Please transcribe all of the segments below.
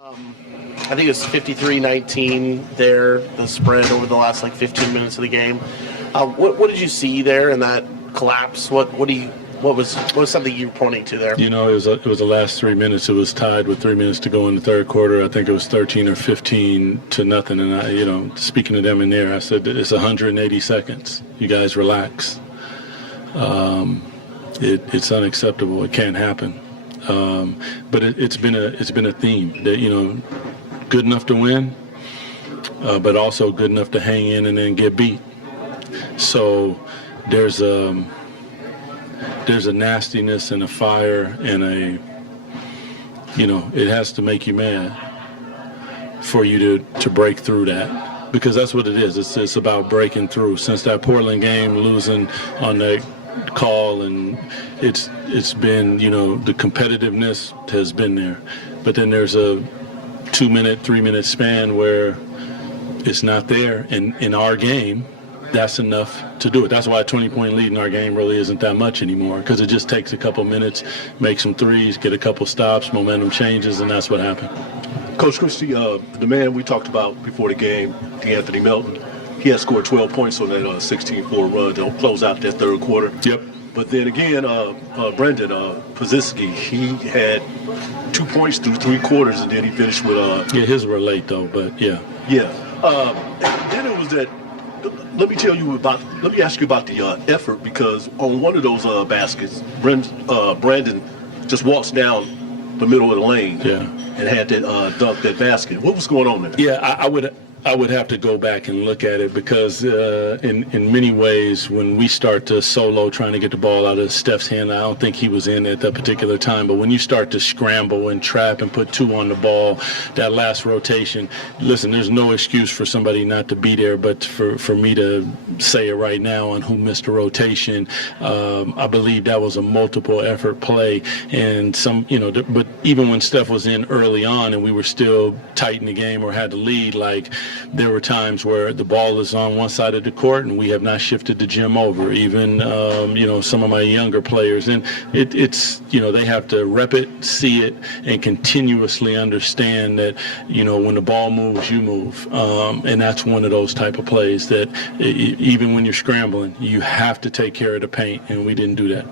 I think it's 53-19 there, the spread over the last 15 minutes of the game. What did you see there in that collapse? What was something you were pointing to there? It was the last 3 minutes. It was tied with 3 minutes to go in the third quarter. I think it was 13 or 15 to nothing. And I, speaking to them in there, I said it's 180 seconds. You guys relax. It's unacceptable. It can't happen. But it's been a theme that good enough to win, but also good enough to hang in and then get beat. So there's a nastiness and a fire and it has to make you mad for you to break through that, because that's what it is. It's about breaking through. Since that Portland game, losing on that call, and it's been, the competitiveness has been there, but then there's a 2-minute, 3-minute span where it's not there. And in our game, that's enough to do it. That's why a 20-point lead in our game really isn't that much anymore, because it just takes a couple minutes, make some threes, get a couple stops, momentum changes, and that's what happened. Coach Christie, the man we talked about before the game, DeAnthony Melton, he had scored 12 points on that 16-4 run to close out that third quarter. Yep. But then again, Brendan Pozinski, he had 2 points through 3 quarters, and then he finished with... his were late, though, but yeah. Yeah. Then it was that... Let me ask you about the effort, because on one of those baskets, Brandon just walks down the middle of the lane and had that dunk that basket. What was going on there? Yeah, I would have to go back and look at it, because in many ways, when we start to solo trying to get the ball out of Steph's hand, I don't think he was in at that particular time. But when you start to scramble and trap and put 2 on the ball, that last rotation, listen, there's no excuse for somebody not to be there. But for me to say it right now on who missed the rotation, I believe that was a multiple effort play. And but even when Steph was in early on and we were still tight in the game or had the lead, there were times where the ball is on one side of the court and we have not shifted the gym over. Even, some of my younger players. And it's they have to rep it, see it, and continuously understand that, when the ball moves, you move. And that's one of those type of plays that even when you're scrambling, you have to take care of the paint, and we didn't do that.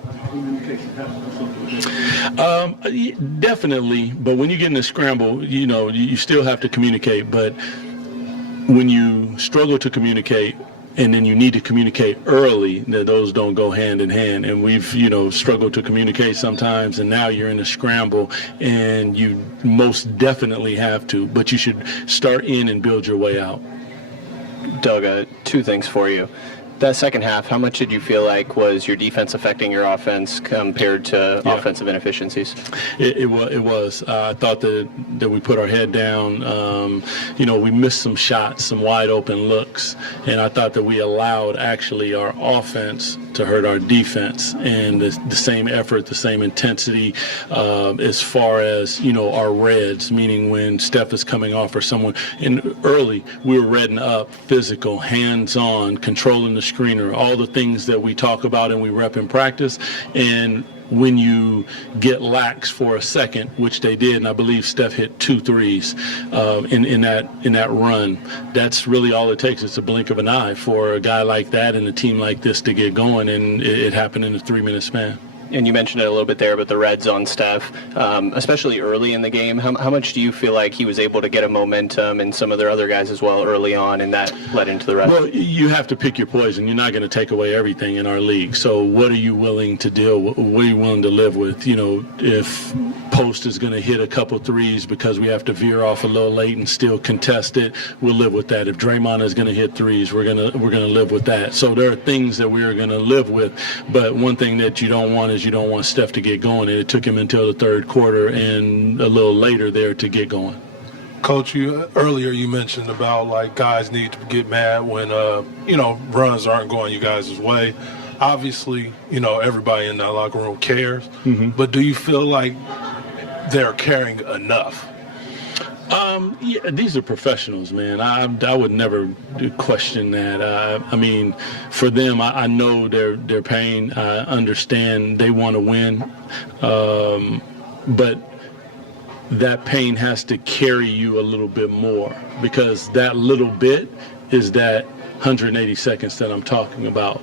Definitely, but when you get in a scramble, you still have to communicate. But when you struggle to communicate and then you need to communicate early, those don't go hand in hand. And we've, struggled to communicate sometimes, and now you're in a scramble, and you most definitely have to, but you should start in and build your way out. Doug, 2 things for you. That second half, how much did you feel like was your defense affecting your offense compared to offensive inefficiencies? It was. I thought that we put our head down. We missed some shots, some wide open looks, and I thought that we allowed actually our offense to hurt our defense, and the same effort, the same intensity as far as, our reds, meaning when Steph is coming off or someone. And early, we were redding up, physical, hands-on, controlling the screener, all the things that we talk about and we rep in practice. And when you get lax for a second, which they did, and I believe Steph hit 2 threes in that run, that's really all it takes. It's a blink of an eye for a guy like that and a team like this to get going, and it happened in a 3-minute span. And you mentioned it a little bit there, but the reds on Steph, especially early in the game, how much do you feel like he was able to get a momentum, and some of their other guys as well early on, and that led into the reds? Well, you have to pick your poison. You're not going to take away everything in our league. So what are you willing to deal with? What are you willing to live with? If Post is going to hit a couple threes because we have to veer off a little late and still contest it, we'll live with that. If Draymond is going to hit threes, we're going to live with that. So there are things that we are going to live with, but one thing that you don't want is you don't want Steph to get going, and it took him until the third quarter and a little later there to get going. Coach, earlier you mentioned about guys need to get mad when runs aren't going you guys' way. Obviously, everybody in that locker room cares, but do you feel like they're caring enough? These are professionals, man. I would never question that. For them, I know their pain. I understand they want to win, but that pain has to carry you a little bit more, because that little bit is that 180 seconds that I'm talking about.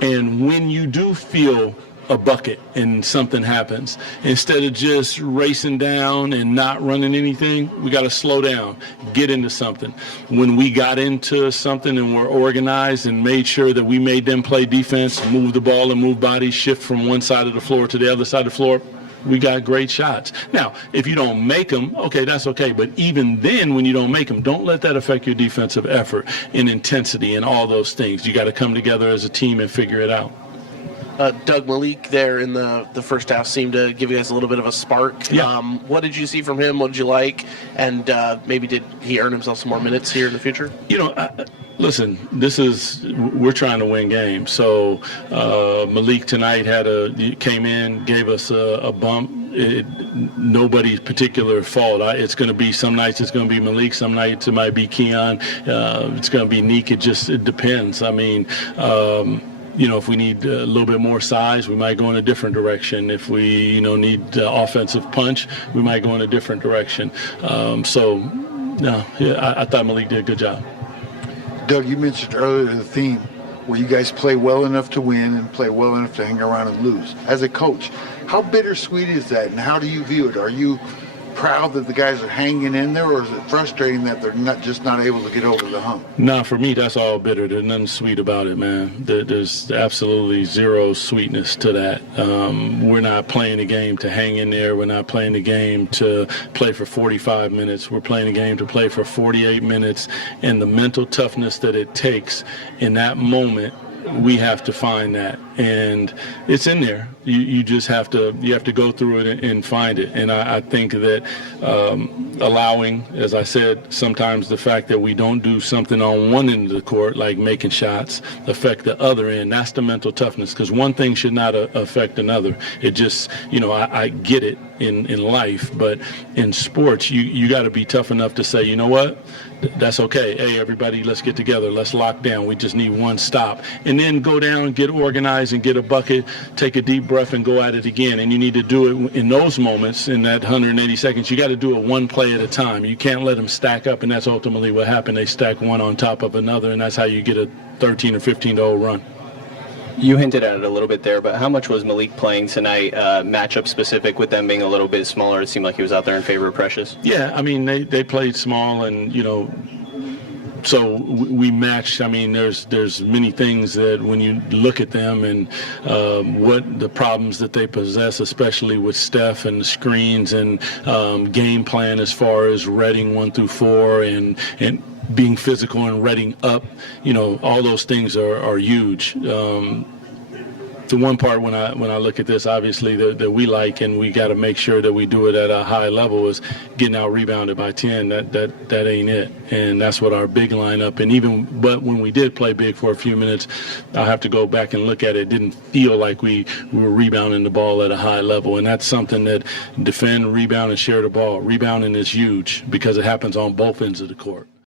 And when you do feel a bucket and something happens, instead of just racing down and not running anything, we got to slow down, get into something. When we got into something and we're organized and made sure that we made them play defense, move the ball and move bodies, shift from one side of the floor to the other side of the floor, we got great shots. Now, if you don't make them, okay, that's okay. But even then, when you don't make them, don't let that affect your defensive effort and intensity and all those things. You got to come together as a team and figure it out. Doug Malik there in the first half seemed to give you guys a little bit of a spark. Yeah. What did you see from him? What did you like? And maybe did he earn himself some more minutes here in the future? Listen, we're trying to win games. So Malik tonight came in, gave us a bump. Nobody's particular fault. It's going to be, some nights it's going to be Malik, some nights it might be Keon, it's going to be Neek. It depends. I mean, if we need a little bit more size, we might go in a different direction. If we, need offensive punch, we might go in a different direction. I thought Malik did a good job. Doug, you mentioned earlier the theme where you guys play well enough to win and play well enough to hang around and lose. As a coach, how bittersweet is that, and how do you view it? Are you proud that the guys are hanging in there, or is it frustrating that they're not able to get over the hump? Nah, for me, that's all bitter. There's nothing sweet about it, man. There's absolutely zero sweetness to that. We're not playing the game to hang in there. We're not playing the game to play for 45 minutes. We're playing the game to play for 48 minutes, and the mental toughness that it takes in that moment, we have to find that, and it's in there. You just have to go through it and find it. And I think that allowing, as I said, sometimes the fact that we don't do something on one end of the court, like making shots, affect the other end. That's the mental toughness, because one thing should not affect another. It just, I get it in life, but in sports, you got to be tough enough to say, you know what? That's okay. Hey, everybody, let's get together. Let's lock down. We just need one stop. And then go down, get organized, and get a bucket, take a deep breath, and go at it again. And you need to do it in those moments, in that 180 seconds. You got to do it one play at a time. You can't let them stack up, and that's ultimately what happened. They stack one on top of another, and that's how you get a 13 or 15-0 run. You hinted at it a little bit there, but how much was Malik playing tonight, matchup specific, with them being a little bit smaller? It seemed like he was out there in favor of Precious. Yeah, I mean, they played small, and, so we matched. I mean, there's many things that when you look at them and what the problems that they possess, especially with Steph and the screens and game plan as far as reading 1 through 4 and being physical and reading up, all those things are huge. The one part when I look at this, obviously, that we like, and we got to make sure that we do it at a high level, is getting out rebounded by 10. That ain't it, and that's what our big lineup. And but when we did play big for a few minutes, I have to go back and look at it. It didn't feel like we were rebounding the ball at a high level, and that's something that defend, rebound, and share the ball. Rebounding is huge because it happens on both ends of the court.